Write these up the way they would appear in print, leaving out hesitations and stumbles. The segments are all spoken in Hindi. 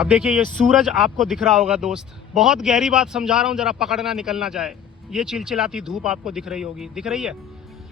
अब देखिए ये सूरज आपको दिख रहा होगा दोस्त, बहुत गहरी बात समझा रहा हूँ, जरा पकड़ना निकलना जाए। ये चिलचिलाती धूप आपको दिख रही होगी, दिख रही है।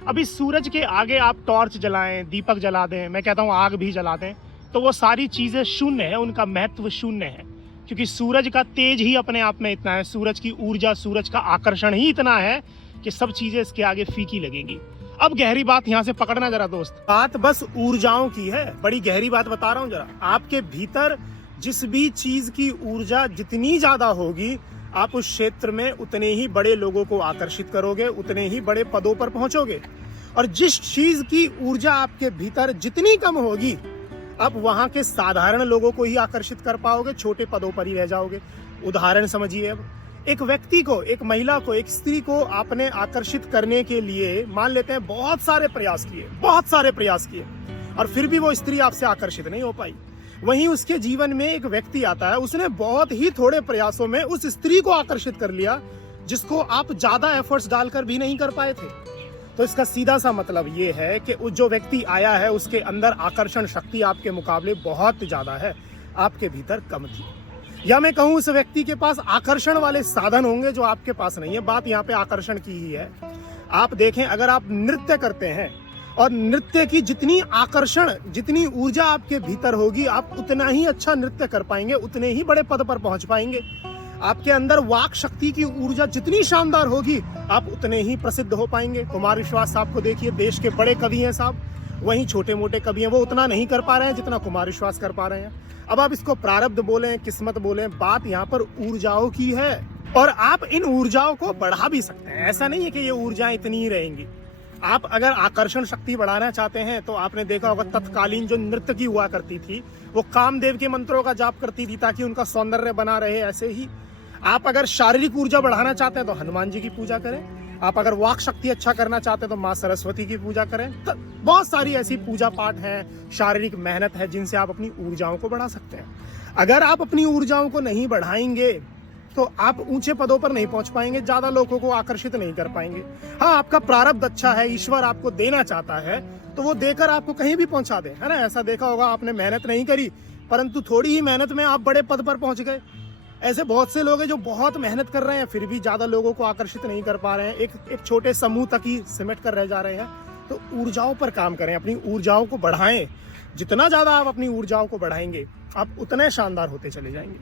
अब इस सूरज के आगे आप टॉर्च जलाएं, दीपक जला दें, मैं कहता हूँ आग भी जला दें, तो वो सारी चीजें शून्य है, उनका महत्व शून्य है। क्योंकि सूरज का तेज ही अपने आप में इतना है, सूरज की ऊर्जा, सूरज का आकर्षण ही इतना है कि सब चीजें इसके आगे फीकी लगेंगी। अब गहरी बात यहाँ से पकड़ना जरा दोस्त, बात बस ऊर्जाओं की है, बड़ी गहरी बात बता रहा हूँ जरा। आपके भीतर जिस भी चीज की ऊर्जा जितनी ज्यादा होगी, आप उस क्षेत्र में उतने ही बड़े लोगों को आकर्षित करोगे, उतने ही बड़े पदों पर पहुंचोगे। और जिस चीज की ऊर्जा आपके भीतर जितनी कम होगी, आप वहां के साधारण लोगों को ही आकर्षित कर पाओगे, छोटे पदों पर ही रह जाओगे। उदाहरण समझिए, अब एक व्यक्ति को, एक महिला को, एक स्त्री को आपने आकर्षित करने के लिए मान लेते हैं बहुत सारे प्रयास किए और फिर भी वो स्त्री आपसे आकर्षित नहीं हो पाई। वहीं उसके जीवन में एक व्यक्ति आता है, उसने बहुत ही थोड़े प्रयासों में उस स्त्री को आकर्षित कर लिया जिसको आप ज्यादा एफर्ट्स डालकर भी नहीं कर पाए थे। तो इसका सीधा सा मतलब ये है कि जो व्यक्ति आया है उसके अंदर आकर्षण शक्ति आपके मुकाबले बहुत ज्यादा है, आपके भीतर कम थी। या मैं कहूं उस व्यक्ति के पास आकर्षण वाले साधन होंगे जो आपके पास नहीं है। बात यहाँ पे आकर्षण की ही है। आप देखें, अगर आप नृत्य करते हैं और नृत्य की जितनी आकर्षण, जितनी ऊर्जा आपके भीतर होगी, आप उतना ही अच्छा नृत्य कर पाएंगे, उतने ही बड़े पद पर पहुंच पाएंगे। आपके अंदर वाक शक्ति की ऊर्जा जितनी शानदार होगी, आप उतने ही प्रसिद्ध हो पाएंगे। कुमार विश्वास साहब को देखिए, देश के बड़े कवि हैं साहब, वहीं छोटे मोटे कवि हैं, वो उतना नहीं कर पा रहे हैं जितना कुमार विश्वास कर पा रहे हैं। अब आप इसको प्रारब्ध बोलें, किस्मत बोलें, बात यहाँ पर ऊर्जाओं की है। और आप इन ऊर्जाओं को बढ़ा भी सकते हैं। ऐसा नहीं है कि ये ऊर्जाएं इतनी ही रहेंगी। आप अगर आकर्षण शक्ति बढ़ाना चाहते हैं तो आपने देखा होगा तत्कालीन जो नर्तकी हुआ करती थी, वो कामदेव के मंत्रों का जाप करती थी ताकि उनका सौंदर्य बना रहे। ऐसे ही आप अगर शारीरिक ऊर्जा बढ़ाना चाहते हैं तो हनुमान जी की पूजा करें। आप अगर वाक शक्ति अच्छा करना चाहते हैं तो माँ सरस्वती की पूजा करें। तो बहुत सारी ऐसी पूजा पाठ हैं, शारीरिक मेहनत है, जिनसे आप अपनी ऊर्जाओं को बढ़ा सकते हैं। अगर आप अपनी ऊर्जाओं को नहीं बढ़ाएंगे तो आप ऊंचे पदों पर नहीं पहुंच पाएंगे, ज्यादा लोगों को आकर्षित नहीं कर पाएंगे। हाँ, आपका प्रारब्ध अच्छा है, ईश्वर आपको देना चाहता है तो वो देकर आपको कहीं भी पहुंचा दे, है ना। ऐसा देखा होगा, आपने मेहनत नहीं करी परंतु थोड़ी ही मेहनत में आप बड़े पद पर पहुंच गए। ऐसे बहुत से लोग हैं जो बहुत मेहनत कर रहे हैं फिर भी ज्यादा लोगों को आकर्षित नहीं कर पा रहे हैं, एक छोटे समूह तक ही सिमट कर रह जा रहे हैं। तो ऊर्जाओं पर काम करें, अपनी ऊर्जाओं को बढ़ाएं। जितना ज्यादा आप अपनी ऊर्जाओं को बढ़ाएंगे, आप उतने शानदार होते चले जाएंगे।